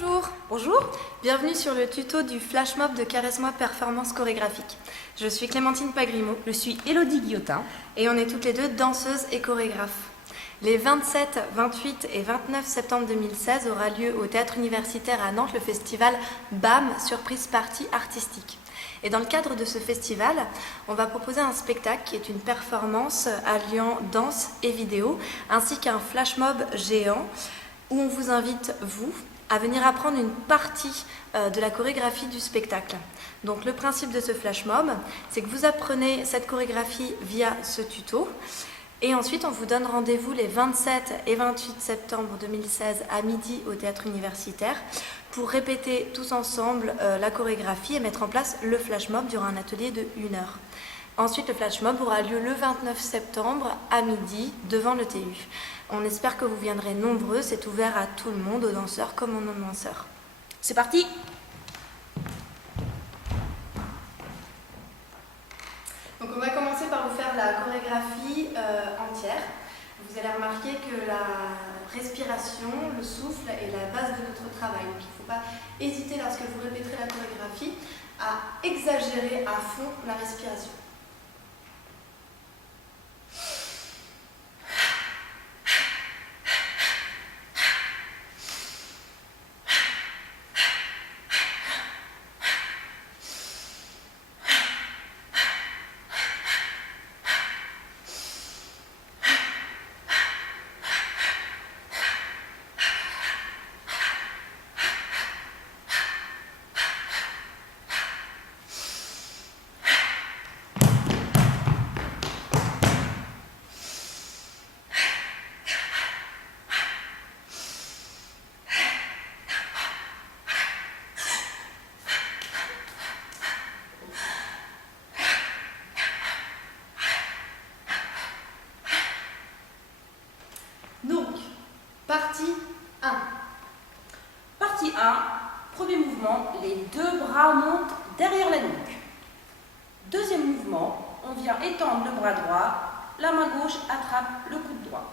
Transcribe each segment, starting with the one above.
Bonjour. Bonjour. Bienvenue sur le tuto du flash mob de Caresse-moi Performance Chorégraphique. Je suis Clémentine Pagrimaud. Je suis Élodie Guillotin. Et on est toutes les deux danseuses et chorégraphes. Les 27, 28 et 29 septembre 2016 aura lieu au Théâtre Universitaire à Nantes le festival BAM, Surprise Party Artistique. Et dans le cadre de ce festival, on va proposer un spectacle qui est une performance alliant danse et vidéo, ainsi qu'un flash mob géant où on vous invite, vous, à venir apprendre une partie de la chorégraphie du spectacle. Donc le principe de ce flash mob, c'est que vous apprenez cette chorégraphie via ce tuto. Et ensuite, on vous donne rendez-vous les 27 et 28 septembre 2016 à midi au Théâtre Universitaire pour répéter tous ensemble la chorégraphie et mettre en place le flash mob durant un atelier de 1 heure. Ensuite, le flash mob aura lieu le 29 septembre à midi devant le TU. On espère que vous viendrez nombreux, c'est ouvert à tout le monde, aux danseurs comme aux non-danseurs. C'est parti. Donc on va commencer par vous faire la chorégraphie entière. Vous allez remarquer que la respiration, le souffle est la base de notre travail. Donc il ne faut pas hésiter lorsque vous répéterez la chorégraphie à exagérer à fond la respiration. Donc, partie 1. Partie 1, premier mouvement, les deux bras montent derrière la nuque. Deuxième mouvement, on vient étendre le bras droit, la main gauche attrape le coude droit.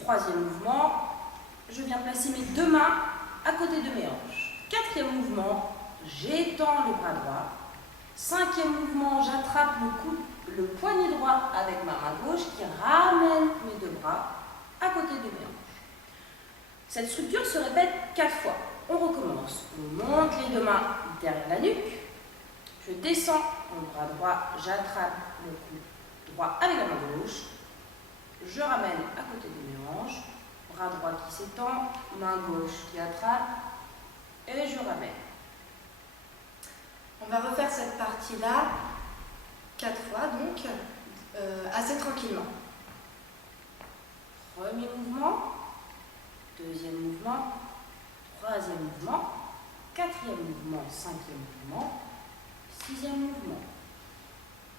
Troisième mouvement, je viens placer mes deux mains à côté de mes hanches. Quatrième mouvement, j'étends le bras droit. Cinquième mouvement, j'attrape le poignet droit avec ma main gauche qui ramène mes deux bras à côté de mes hanches. Cette structure se répète 4 fois. On recommence. On monte les deux mains derrière la nuque. Je descends mon bras droit, j'attrape le coude droit avec la main gauche. Je ramène à côté de mes hanches. Bras droit qui s'étend, main gauche qui attrape et je ramène. On va refaire cette partie-là 4 fois, donc assez tranquillement. Premier mouvement, deuxième mouvement, troisième mouvement, quatrième mouvement, cinquième mouvement, sixième mouvement.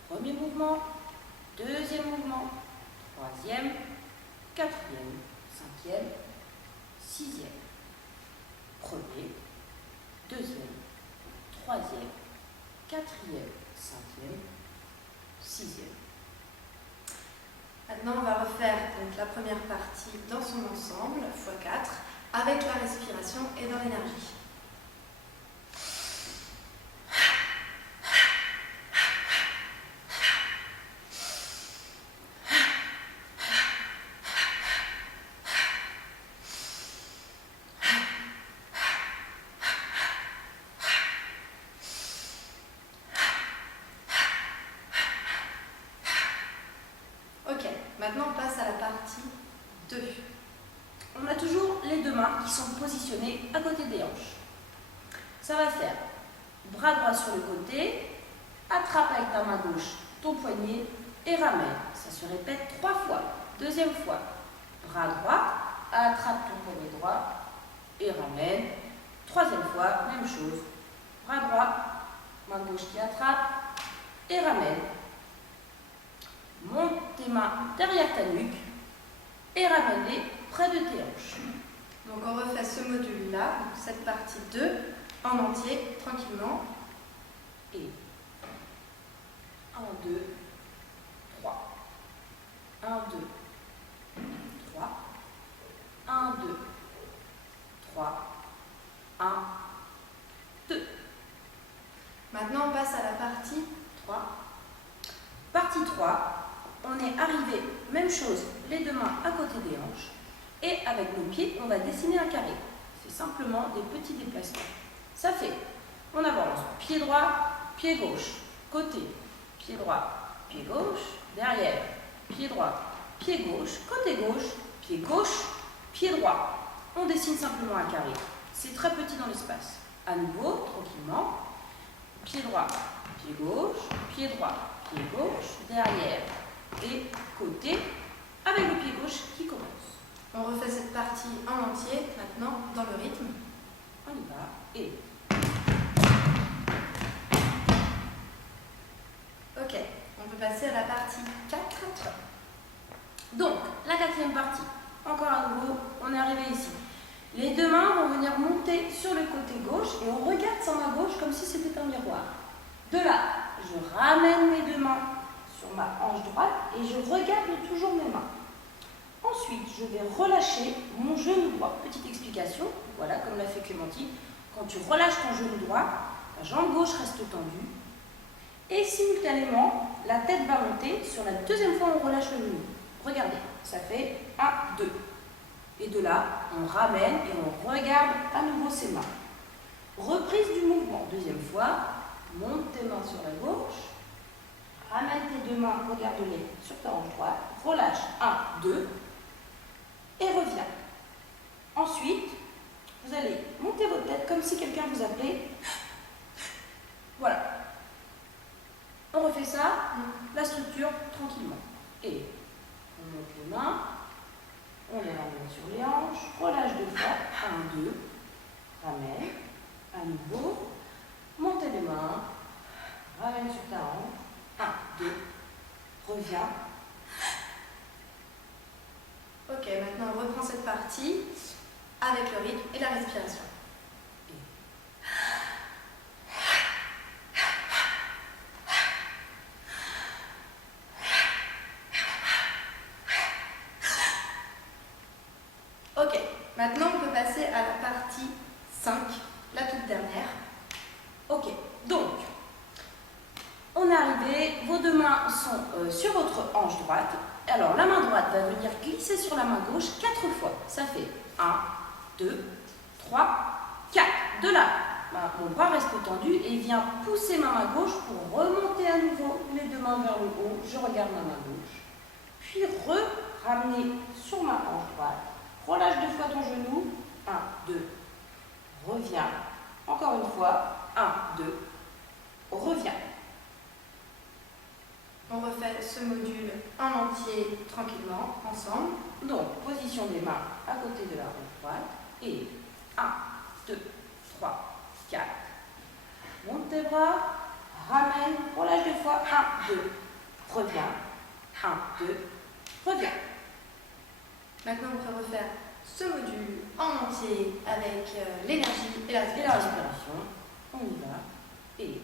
Premier mouvement, deuxième mouvement, troisième, quatrième, cinquième, sixième. Premier, deuxième, troisième, quatrième, cinquième, sixième. Maintenant, on va refaire donc la première partie dans son ensemble, x4, avec la respiration et dans l'énergie. Ok, maintenant on passe à la partie 2. On a toujours les deux mains qui sont positionnées à côté des hanches. Ça va faire bras droit sur le côté, attrape avec ta main gauche ton poignet et ramène. Ça se répète 3 fois. Deuxième fois, bras droit, attrape ton poignet droit et ramène. Troisième fois, même chose. Bras droit, main gauche qui attrape et ramène. Monte tes mains derrière ta nuque et ramène-les près de tes hanches. Donc on refait ce module-là, cette partie 2, en entier, tranquillement. Et 1, 2, 3. 1, 2, 3. 1, 2, 3. passe à la partie 3. Partie 3, on est arrivé, même chose, les deux mains à côté des hanches. Et avec nos pieds, on va dessiner un carré. C'est simplement des petits déplacements. Ça fait, on avance, pied droit, pied gauche, côté, pied droit, pied gauche, derrière, pied droit, pied gauche, côté gauche, pied droit. On dessine simplement un carré. C'est très petit dans l'espace. À nouveau, tranquillement, pied droit, pied gauche, pied droit, pied gauche, derrière et côté, avec le pied gauche qui commence. On refait cette partie en entier, maintenant, dans le rythme. On y va, et... Ok, on peut passer à la partie 4. Donc, la 4e partie. Encore à nouveau, on est arrivé ici. Les deux mains vont venir monter sur le côté gauche et on regarde sa main gauche comme si c'était un miroir. De là, je ramène mes deux mains sur ma hanche droite et je regarde toujours mes mains. Ensuite, je vais relâcher mon genou droit. Petite explication, voilà, comme l'a fait Clémentine. Quand tu relâches ton genou droit, ta jambe gauche reste tendue. Et simultanément, la tête va monter. Sur la deuxième fois, on relâche le genou. Regardez, ça fait 1, 2. Et de là, on ramène et on regarde à nouveau ses mains. Reprise du mouvement. Deuxième fois, monte tes mains sur la gauche. Ramène tes deux mains, regarde-les sur ta hanche droite. Relâche 1, 2. Et reviens. Ensuite, vous allez monter votre tête comme si quelqu'un vous appelait. Voilà. On refait ça, la structure, tranquillement. Et on monte les mains, on les ramène sur les hanches, relâche 2 fois, 1, 2, ramène, à nouveau, montez les mains, ramène sur ta hanche, 1, 2, reviens. Ok, maintenant on reprend cette partie avec le rythme et la respiration. Ok, maintenant on peut passer à la partie 5, la toute dernière. Ok, donc, on est arrivé, vos deux mains sont sur votre hanche droite. Alors, la main droite va venir glisser sur la main gauche 4 fois. Ça fait 1, 2, 3, 4. De là, mon bras reste tendu et vient pousser ma main gauche pour remonter à nouveau les deux mains vers le haut. Je regarde ma main gauche. Puis ramener sur ma hanche droite. Relâche 2 fois ton genou. 1, 2. Reviens. Encore une fois. 1, 2. Reviens. On refait ce module en entier tranquillement, ensemble. Donc, position des mains à côté de la hanche droite. Et 1, 2, 3, 4. Monte tes bras. Ramène. Relâche 2 fois. 1, 2. Reviens. 1, 2. Reviens. Maintenant, on peut refaire ce module en entier avec l'énergie et la Et la respiration. respiration. On y va. Et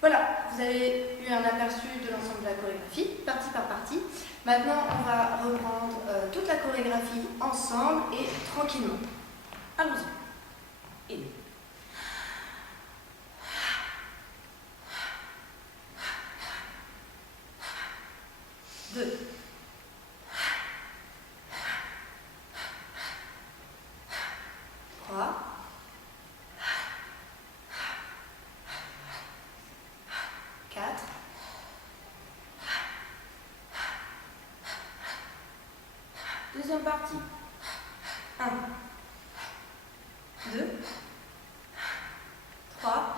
Voilà, vous avez eu un aperçu de l'ensemble de la chorégraphie, partie par partie. Maintenant, on va reprendre toute la chorégraphie ensemble et tranquillement. allons-y. Et 2, 3, 4, 2e partie. 1, 2, 3,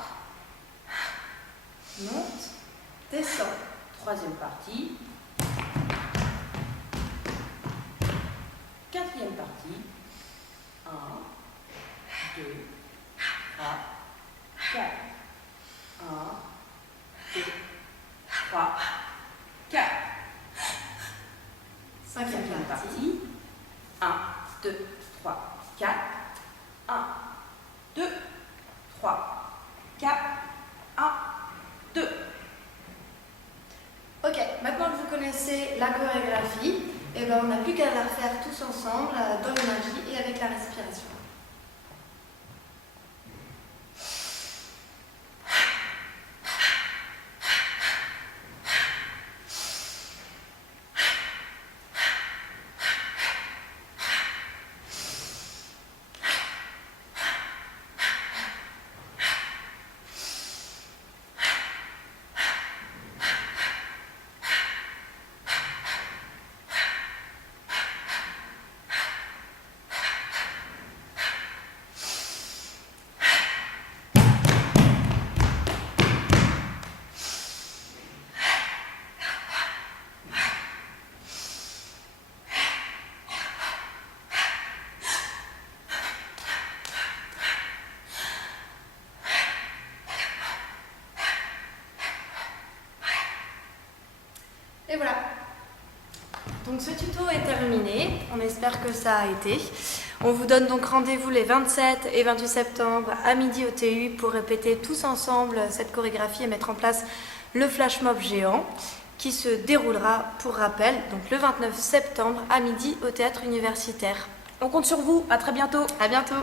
monte, descend. 3e partie. 4e partie. 1, 2, 3, 4. 1, 2, 3, 4. 5e 5e partie. partie. 1, 2, 3, 4. 1, 2, 3, 4. 1, 2. Ok, maintenant que vous connaissez la chorégraphie, Et ben, on n'a plus qu'à la refaire tous ensemble, dans l'énergie et avec la respiration. Et voilà. Donc ce tuto est terminé, on espère que ça a été. On vous donne donc rendez-vous les 27 et 28 septembre à midi au TU pour répéter tous ensemble cette chorégraphie et mettre en place le flash mob géant qui se déroulera, pour rappel, donc le 29 septembre à midi au théâtre universitaire. On compte sur vous, à très bientôt. À bientôt.